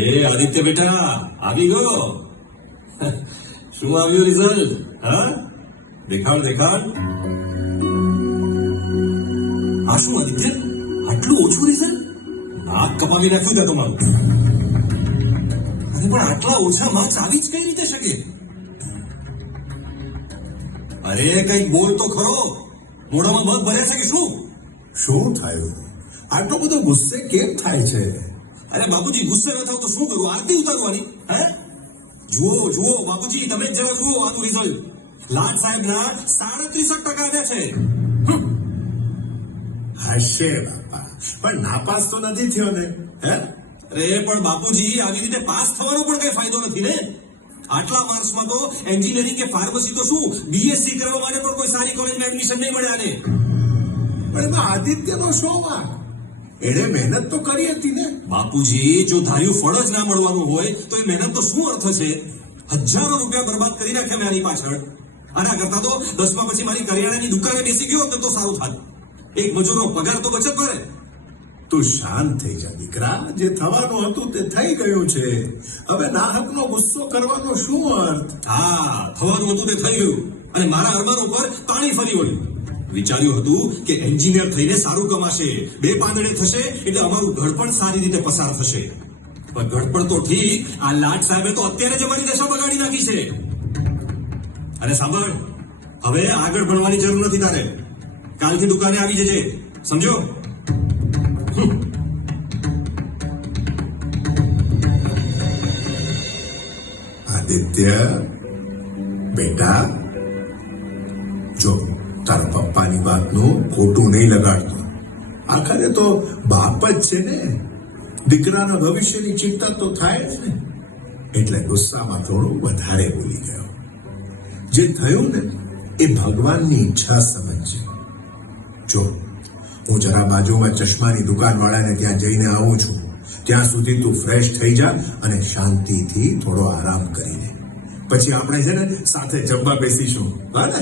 અરે આદિત્ય બેટા આવી ગયો. શું આવ્યું રિઝલ્ટ? હા, દેખાડ દેખાડ. આ શું આદિત્ય, આટલું ઓછું રિઝલ્ટ? નાક કપાવી નાખ્યું તે તમારું. અરે પણ આટલા ઓછા માર્ક્સ આવી જ કઈ રીતે શકે? અરે કઈક બોલ તો ખરો. મોઢામાં મગ ભર્યા છે કે શું? શું થયું? આટલો બધો ગુસ્સે કેમ થાય છે? અરે બાપુજી, ગુસ્સે ન થાવ તો શું કરું? આરતી ઉતારવાની? હે, જુઓ જુઓ બાપુજી, તમે જ જરા જુઓ આનું રિઝલ્ટ. લાડ સાહેબના 37% આવ્યા છે. હશે બાપા, પણ નાપાસ તો નથી થયો ને? હે, અરે પણ બાપુજી, આવી રીતે પાસ થવાનો પણ કઈ ફાયદો નથી ને. આટલા માર્ક્સમાં તો એન્જિનિયરિંગ કે ફાર્મસી તો શું, બીએસસી કરવા માટે પણ કોઈ સારી કોલેજમાં એડમિશન નહીં મળે આને. પણ એમાં આદિત્યનો શો વાંક? એણે મહેનત તો કરી હતી ને. બાપુજી, જો ધાર્યું ફળ જ ના મળવાનું હોય તો એ મહેનત તો શું અર્થ છે? હજારો રૂપિયા બરબાદ કરી નાખ્યા મેં આની પાછળ. આના કરતા તો 10મા પછી મારી કરિયાણાની દુકાને બેસી ગયો હોત તો સારું થાત. એક મજૂરનો પગાર તો બચત કરે. તું શાંત થઈ જા દીકરા, જે થવાનું હતું તે થઈ ગયું છે. હવે નાહકનો ગુસ્સો કરવાનો શું અર્થ? હા, થવાનું હતું તે થઈ ગયું અને મારા અરમાનો પર પાણી ફરી વળ્યું. વિચાર્યું હતું કે એન્જિનિયર થઈને સારું કમાશે, 2 પાંદડે થશે એટલે અમારું ઘડપણ સારી રીતે પસાર થશે. પણ ઘડપણ તો ઠીક, આ લાટ સાહેબે તો અત્યારે જ અમારી દશા બગાડી નાખી છે. અને સાંભળ, હવે આગળ ભણવાની જરૂર નથી તારે. કાલથી દુકાને આવી જજે, સમજો? આદિત્ય બેટા, જો તારા પપ્પાની વાતનું ખોટું નહીં લગાડતો. આખરે તો બાપ જ છે ને. દીકરાના ભવિષ્યની ચિંતા તો થાય જ ને. એટલે ગુસ્સામાં થોડું વધારે બોલી ગયો. જે થયું ને એ ભગવાનની ઈચ્છા સમજજે. જો હું જરા બાજુમાં ચશ્માની દુકાનવાળાને ત્યાં જઈને આવું છું. ત્યાં સુધી તું ફ્રેશ થઈ જા અને શાંતિથી થોડો આરામ કરી લે. પછી આપણે છે ને સાથે જમવા બેસીશું, હા ને?